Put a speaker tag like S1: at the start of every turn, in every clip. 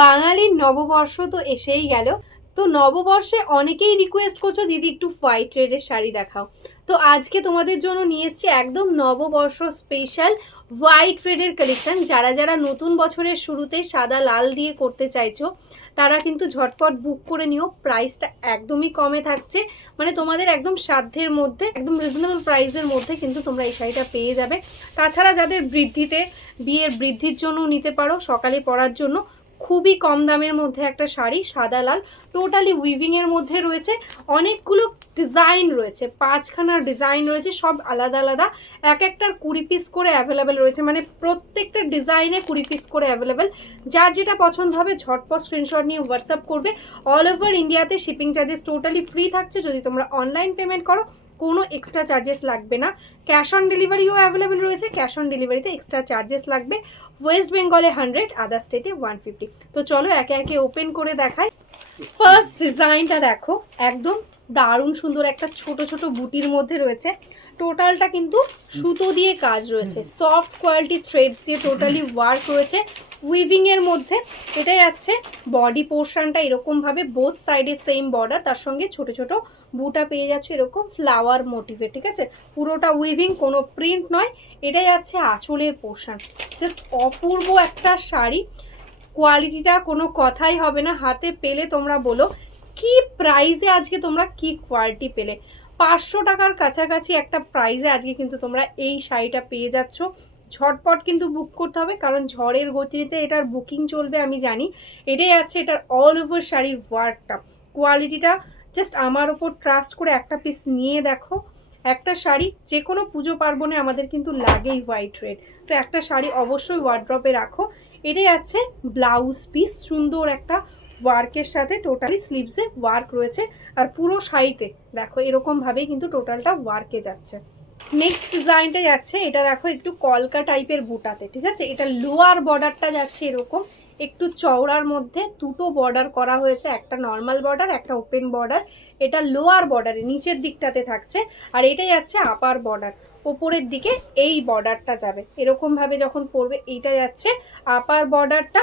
S1: বাঙালির নববর্ষ তো এসেই গেল। তো নববর্ষে অনেকেই রিকোয়েস্ট করছ, দিদি, একটু হোয়াইট রেডের শাড়ি দেখাও। তো আজকে তোমাদের জন্য নিয়ে এসেছি একদম নববর্ষ স্পেশাল হোয়াইট রেডের কালেকশন যারা যারা নতুন বছরের শুরুতে সাদা, লাল দিয়ে করতে চাইছো, তারা কিন্তু ঝটপট বুক করে নিও। প্রাইসটা একদমই কমে থাকছে। মানে তোমাদের একদম সাধ্যের মধ্যে, একদম রিজনেবল প্রাইসের মধ্যে কিন্তু তোমরা এই শাড়িটা পেয়ে যাবে। তাছাড়া যাদের বৃদ্ধিতে, বিয়ের বৃদ্ধির জন্য নিতে পারো, সকালে পরার জন্য। খুবই কম দামের মধ্যে একটা শাড়ি, সাদা, লাল টোটালি উইভিংয়ের মধ্যে রয়েছে। অনেকগুলো ডিজাইন রয়েছে, পাঁচখানা ডিজাইন রয়েছে, সব আলাদা আলাদা। এক একটার কুড়ি পিস করে অ্যাভেলেবেল রয়েছে মানে প্রত্যেকটা ডিজাইনে কুড়ি পিস করে অ্যাভেলেবেল যার যেটা পছন্দ হবে, ঝটপট স্ক্রিনশট নিয়ে হোয়াটসঅ্যাপ করবে। অল ওভার ইন্ডিয়াতে শিপিং চার্জেস টোটালি ফ্রি থাকছে। যদি তোমরা অনলাইন পেমেন্ট করো কোনো এক্সট্রা চার্জেস লাগবে না। ক্যাশ অন ডেলিভারিও অ্যাভেলেবেল রয়েছে। ক্যাশ অন ডেলিভারিতে এক্সট্রা চার্জেস লাগবে। ওয়েস্ট বেঙ্গলে হান্ড্রেড আদার স্টেটে ওয়ান ফিফটি তো চলো একে একে ওপেন করে দেখাই। ফার্স্ট ডিজাইনটা দেখো। একদম দারুণ সুন্দর একটা ছোট ছোট বুটির মধ্যে রয়েছে। টোটালটা কিন্তু সুতো দিয়ে কাজ রয়েছে। সফট কোয়ালিটি থ্রেডস দিয়ে টোটালি ওয়ার্ক রয়েছে। উইভিং এর মধ্যে। এটাই আছে বডি পোর্শনটা এরকম ভাবে বোথ সাইডে সেম বর্ডার তার সঙ্গে ছোট ছোট বুটা পেয়ে যাচ্ছে এরকম ফ্লাওয়ার মোটিভে ঠিক আছে? পুরোটা উইভিং কোনো প্রিন্ট নয়, এটাই আছে আঁচলের পোর্শন জাস্ট অপূর্ব একটা শাড়ি। কোয়ালিটিটা কোনো কথাই হবে না, হাতে পেলে তোমরা বলো, কি প্রাইসে আজকে তোমরা কি কোয়ালিটি পেলে? পাঁচশো টাকার কাছাকাছি একটা প্রাইজে আজকে কিন্তু তোমরা এই শাড়িটা পেয়ে যাচ্ছ। ঝটপট কিন্তু বুক করতে হবে, কারণ ঝড়ের গতিতে এটার বুকিং চলবে আমি জানি। এটাই আছে এটার অল ওভার শাড়ির ওয়ার্কটা কোয়ালিটিটা জাস্ট আমার ওপর ট্রাস্ট করে একটা পিস নিয়ে দেখো। একটা শাড়ি যে কোনো পুজো পার্বণে আমাদের কিন্তু লাগেই হোয়াইট রেড তো একটা শাড়ি অবশ্যই ওয়ার্ড্রপে রাখো। এটাই আছে ব্লাউজ পিস সুন্দর একটা ওয়ার্কের সাথে টোটালি স্লিভসে ওয়ার্ক রয়েছে। আর পুরো শাড়িতে, দেখো, এরকমভাবেই কিন্তু টোটালটা ওয়ার্কে যাচ্ছে। নেক্সট ডিজাইনটা যাচ্ছে এটা দেখো একটু কলকা টাইপের বুটাতে, ঠিক আছে? এটা লোয়ার বর্ডারটা যাচ্ছে এরকম, একটু চওড়ার মধ্যে দুটো বর্ডার করা হয়েছে, একটা নর্মাল বর্ডার একটা ওপেন বর্ডার এটা লোয়ার বর্ডারে নিচের দিকটাতে থাকছে, আর এটা যাচ্ছে আপার বর্ডার ওপরের দিকে এই বর্ডারটা যাবে। এরকমভাবে যখন পড়বে, এইটা যাচ্ছে আপার বর্ডারটা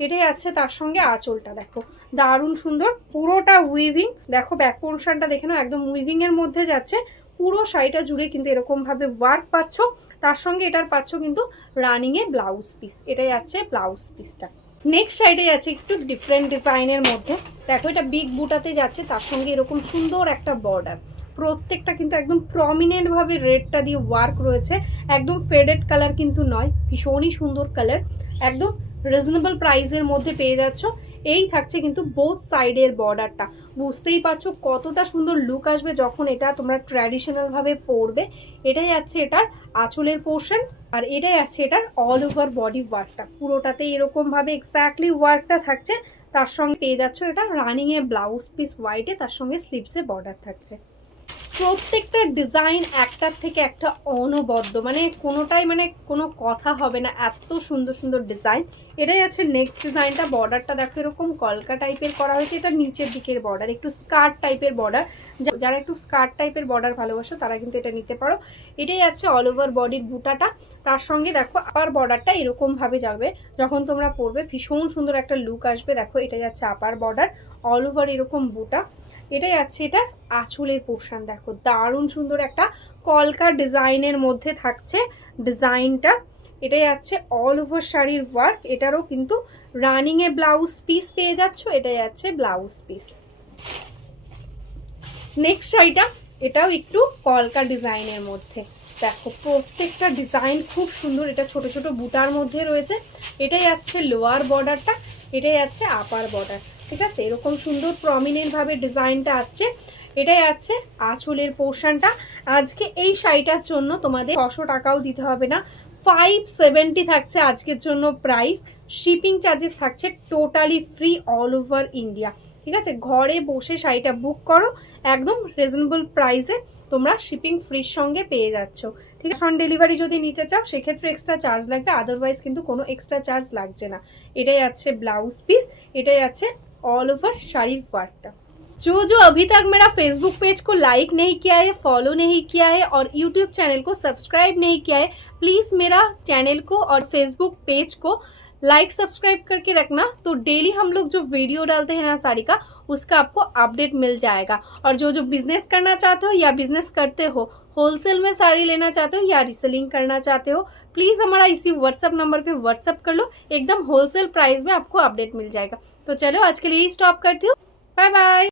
S1: এটাই আছে তার সঙ্গে আঁচলটা, দেখো। দারুণ সুন্দর, পুরোটা উইভিং দেখো ব্যাক পোর্শনটা দেখে নাও, একদম উইভিংয়ের মধ্যে যাচ্ছে পুরো শাড়িটা জুড়ে কিন্তু এরকমভাবে ওয়ার্ক পাচ্ছ। তার সঙ্গে এটার পাচ্ছ কিন্তু রানিংয়ে ব্লাউজ পিস এটাই আছে ব্লাউজ পিসটা নেক্সট সাইডে যাচ্ছে একটু ডিফারেন্ট ডিজাইনের মধ্যে। দেখো, এটা বিগ বুটাতে যাচ্ছে, তার সঙ্গে এরকম সুন্দর একটা বর্ডার প্রত্যেকটা কিন্তু একদম প্রমিনেন্টভাবে রেডটা দিয়ে ওয়ার্ক রয়েছে। একদম ফেডেড কালার কিন্তু নয়, ভীষণই সুন্দর কালার একদম রিজনেবল প্রাইসের মধ্যে পেয়ে যাচ্ছ। এই থাকছে কিন্তু বোথ সাইডের বর্ডারটা বুঝতেই পারছ কতটা সুন্দর লুক আসবে যখন এটা তোমরা ট্র্যাডিশনালভাবে পরবে। এটাই যাচ্ছে এটার আঁচলের পোর্শন আর এটাই আছে এটার অল ওভার বডি ওয়ার্কটা পুরোটাতে এরকমভাবে এক্স্যাক্টলি ওয়ার্কটা থাকছে, তার সঙ্গে পেয়ে যাচ্ছ এটা রানিংয়ে ব্লাউজ পিস হোয়াইটে তার সঙ্গে স্লিভসে বর্ডার থাকছে। প্রত্যেকটা ডিজাইন একটার থেকে একটা অনবদ্য মানে কোনোটাই মানে কোনো কথা হবে না, এত সুন্দর সুন্দর ডিজাইন এটাই আছে নেক্সট ডিজাইনটা বর্ডারটা দেখো এরকম কলকা টাইপের করা হয়েছে, এটা নিচের দিকের বর্ডার একটু স্কার্ট টাইপের বর্ডার যারা একটু স্কার্ট টাইপের বর্ডার ভালোবাসো, তারা কিন্তু এটা নিতে পারো। এটাই আছে অল ওভার বডির বুটাটা। তার সঙ্গে দেখো আপার বর্ডারটা এরকমভাবে যাবে, যখন তোমরা পরবে, ভীষণ সুন্দর একটা লুক আসবে। দেখো এটা যাচ্ছে আপার বর্ডার অল ওভার এরকম বুটা। এটাই আছে, এটা আঁচলের পোর্শন দেখো। দারুণ সুন্দর একটা কলকা ডিজাইনের মধ্যে থাকছে ডিজাইনটা। এটাই আছে অল ওভার শাড়ির ওয়ার্ক এটারও কিন্তু রানিংয়ে ব্লাউজ পিস পেয়ে যাচ্ছ, এটাই আছে ব্লাউজ পিস নেক্সট শাড়িটা, এটাও একটু কলকা ডিজাইনের মধ্যে। দেখো, প্রত্যেকটা ডিজাইন খুব সুন্দর, এটা ছোট ছোট বুটার মধ্যে রয়েছে। এটাই আছে লোয়ার বর্ডারটা এটাই আছে আপার বর্ডার ঠিক আছে? এরকম সুন্দর প্রমিনেন্ট ভাবে ডিজাইনটা আসছে। এটাই আছে আঁচলের পোর্শনটা আজকে এই শাড়িটার জন্য তোমাদের ছশো টাকাও দিতে হবে না। ফাইভ সেভেন্টি থাকছে আজকের জন্য প্রাইস শিপিং চার্জেস থাকছে totally free all over India ঠিক আছে? ঘরে বসে শাড়িটা বুক করো। একদম রিজনেবল প্রাইসে তোমরা শিপিং ফ্রির সঙ্গে পেয়ে যাচ্ছ। ঠিক আছে? অন ডেলিভারি যদি নিতে চাও, সেক্ষেত্রে এক্সট্রা চার্জ লাগবে। আদারওয়াইজ কিন্তু কোনো এক্সট্রা চার্জ লাগছে না। এটাই আছে ব্লাউজ পিস এটাই আছে ऑल ओवर शारीर वार्ता जो जो अभी तक मेरा फेसबुक पेज को लाइक नहीं किया है फॉलो नहीं किया है और यूट्यूब चैनल को सब्सक्राइब नहीं किया है प्लीज़ मेरा चैनल को और फेसबुक पेज को लाइक सब्सक्राइब करके रखना। तो डेली हम लोग जो वीडियो डालते हैं ना साड़ी का, उसका आपको अपडेट मिल जाएगा। और जो जो बिज़नेस करना चाहते हो या बिज़नेस करते हो होलसेल में साड़ी लेना चाहते हो या रिसेलिंग करना चाहते हो प्लीज़ हमारा इसी व्हाट्सअप नंबर पे व्हाट्सअप कर लो, एकदम होलसेल प्राइस में आपको अपडेट मिल जाएगा। तो चलो, आज के लिए ही स्टॉप करती हूँ। Bye bye